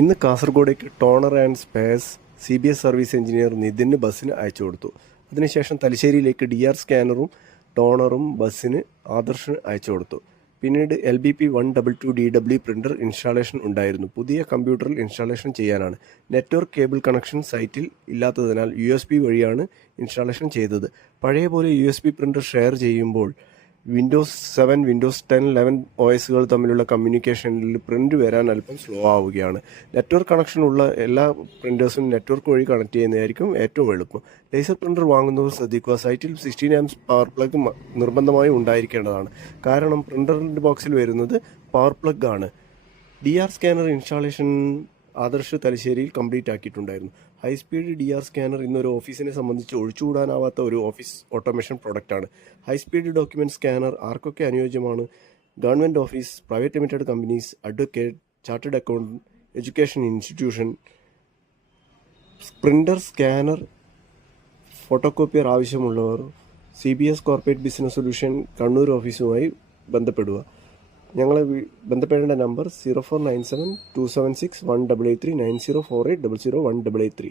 ഇന്ന് കാസർഗോഡേക്ക് toner and spares CBS service engineer നിതിന് ബസ്സിന് അയച്ചു കൊടുത്തു. അതിനുശേഷം തലശ്ശേരിയിലേക്ക് DR സ്കാനറും ടോണറും ബസ്സിന് ആദർശിന് അയച്ചു കൊടുത്തു. പിന്നീട് LBP 122DW പ്രിൻ്റർ ഇൻസ്റ്റാളേഷൻ ഉണ്ടായിരുന്നു. പുതിയ കമ്പ്യൂട്ടറിൽ ഇൻസ്റ്റാളേഷൻ ചെയ്യാനാണ്. നെറ്റ്വർക്ക് കേബിൾ കണക്ഷൻ സൈറ്റിൽ ഇല്ലാത്തതിനാൽ USB വഴിയാണ് ഇൻസ്റ്റാളേഷൻ ചെയ്തത്. പഴയ പോലെ USB പ്രിൻ്റർ ഷെയർ ചെയ്യുമ്പോൾ വിൻഡോസ് 7, വിൻഡോസ് 10, 11 OSകൾ തമ്മിലുള്ള കമ്മ്യൂണിക്കേഷനിൽ പ്രിൻ്റ് വരാൻ അല്പം സ്ലോ ആവുകയാണ്. നെറ്റ്വർക്ക് കണക്ഷനുള്ള എല്ലാ പ്രിൻ്റേഴ്സും നെറ്റ്വർക്ക് വഴി കണക്ട് ചെയ്യുന്നതായിരിക്കും ഏറ്റവും എളുപ്പം. ലേസർ പ്രിൻ്റർ വാങ്ങുന്നവർ ശ്രദ്ധിക്കുക, സൈറ്റിൽ 16 amps പവർ പ്ലഗ് നിർബന്ധമായും ഉണ്ടായിരിക്കേണ്ടതാണ്. കാരണം പ്രിൻ്ററിൻ്റെ ബോക്സിൽ വരുന്നത് പവർ പ്ലഗ് ആണ്. DR സ്കാനർ ഇൻസ്റ്റാളേഷൻ ആദർശ് തലശ്ശേരിയിൽ കംപ്ലീറ്റ് ആക്കിയിട്ടുണ്ടായിരുന്നു. ഹൈസ്പീഡ് DR സ്കാനർ ഇന്നൊരു ഓഫീസിനെ സംബന്ധിച്ച് ഒഴിച്ചുകൂടാനാവാത്ത ഒരു ഓഫീസ് ഓട്ടോമേഷൻ പ്രൊഡക്റ്റാണ്. ഹൈസ്പീഡ് ഡോക്യുമെൻറ്റ് സ്കാനർ ആർക്കൊക്കെ അനുയോജ്യമാണ്? Government office, private limited companies, advocate, chartered accountant, education institution. Printer, scanner, photocopier ആവശ്യമുള്ളവർ CBS corporate business solution Kannur ഓഫീസുമായി ബന്ധപ്പെടുക. ഞങ്ങളെ ബന്ധപ്പെടേണ്ട നമ്പർ 0497 276 183 9048 00 1883.